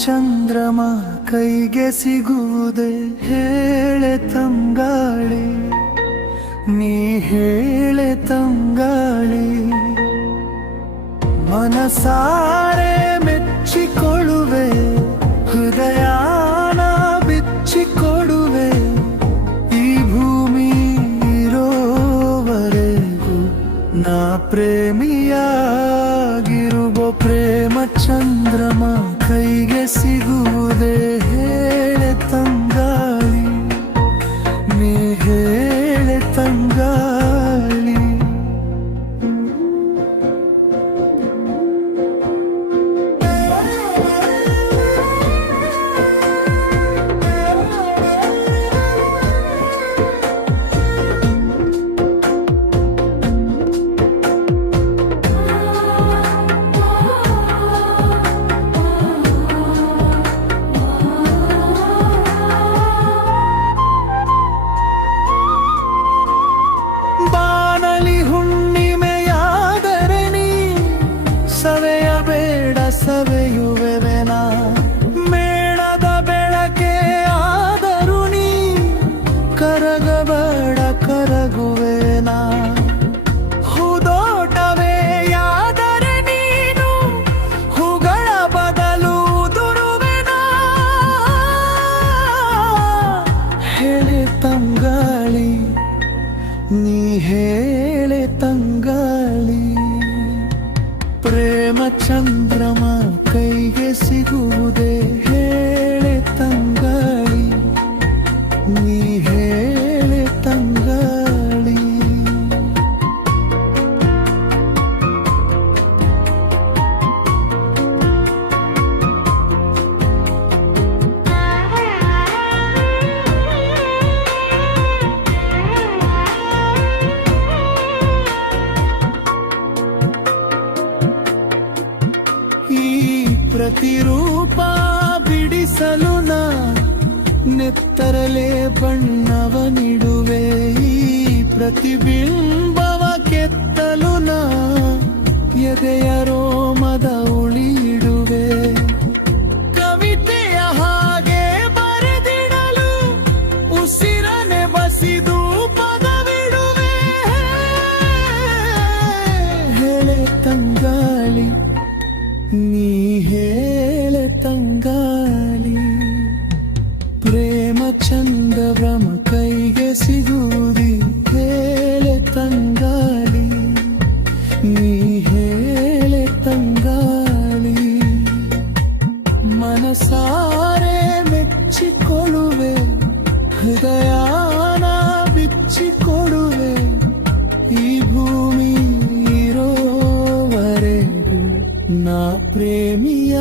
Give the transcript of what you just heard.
ಚಂದ್ರಮ ಕೈಗೆ ಸಿಗುವುದೇ ಹೇಳೆ ತಂಗಾಳಿ, ನೀ ಹೇಳೆ ತಂಗಾಳಿ. ಮನಸಾರೆ ಮೆಚ್ಚಿಕೊಳ್ಳುವೆ, ಹೃದಯಾನ ಬಿಚ್ಚಿಕೊಡುವೆ. ಈ ಭೂಮಿ ಇರೋವರೆಗೂ ನಾ ಪ್ರೇಮಿಯಾಗಿರುವ ಪ್ರೇಮ ಚಂದ್ರಮ ಕೈಗೆ ಸಿಗುವುದೇ ಹೇಳೆ ತಂಗಾಳಿ, ನೀ ಹೇಳೆ ತಂಗಾಳಿ. ಸವೆಯುವೆವೆನಾ ಮೇಣದ ಬೆಳಕೆ ಆದರೂ ನೀ ಕರಗಬೇಡ ಕರಗುವೆನಾ. ಹೂದೋಟವೇ ಯಾದರೆ ನೀನು ಹೂಗಳ ಬದಲು ದುರುವೆನಾ. ಹೇಳೆ ತಂಗಾಳಿ, ನೀ ಹೇಳೆ ತಂಗಾಳಿ. ಪ್ರೇಮ ಚಂದ್ರಮ ಕೈಗೆ ಸಿಗುವುದೇ ಹೇಳೆ ತಂಗಾಳಿ, ನೀ ಹೇಳೆ ತಂಗಾಳಿ. ಪ್ರತಿರೂಪ ಬಿಡಿಸಲು ನಾ ನೆತ್ತರಲೆ ಬಣ್ಣವ ನೀಡುವೆ. ಈ ಪ್ರತಿಬಿಂಬವ ಕೆತ್ತಲು ನಾ ಎದೆಯ ರೋಮದ ಉಳಿಯಿಡುವೆ. ಕವಿತೆಯ ಹಾಗೆ ಬರೆದಿಡಲು ಉಸಿರನೆ ಬಸಿದು ಪದವಿಡುವೆ. ಹೇಳೆ ತಂಗಾಳಿ, ನೀ ಹೇಳೆ ತಂಗಾಳಿ. ಪ್ರೇಮ ಚಂದ್ರಮ ಕೈಗೆ ಸಿಗುವುದಿ ಹೇಳೆ ತಂಗಾಳಿ, ನೀ ಹೇಳೆ ತಂಗಾಳಿ. ಮನಸಾರೆ ಮೆಚ್ಚಿಕೊಳ್ಳುವೆ, ಹೃದಯಾನ ಬಿಚ್ಚಿಕೊಡುವೆ. ಈ ಭೂಮಿ ಇರೋವರೆಗೂ ನಾ ಪ್ರೇಮಿಯ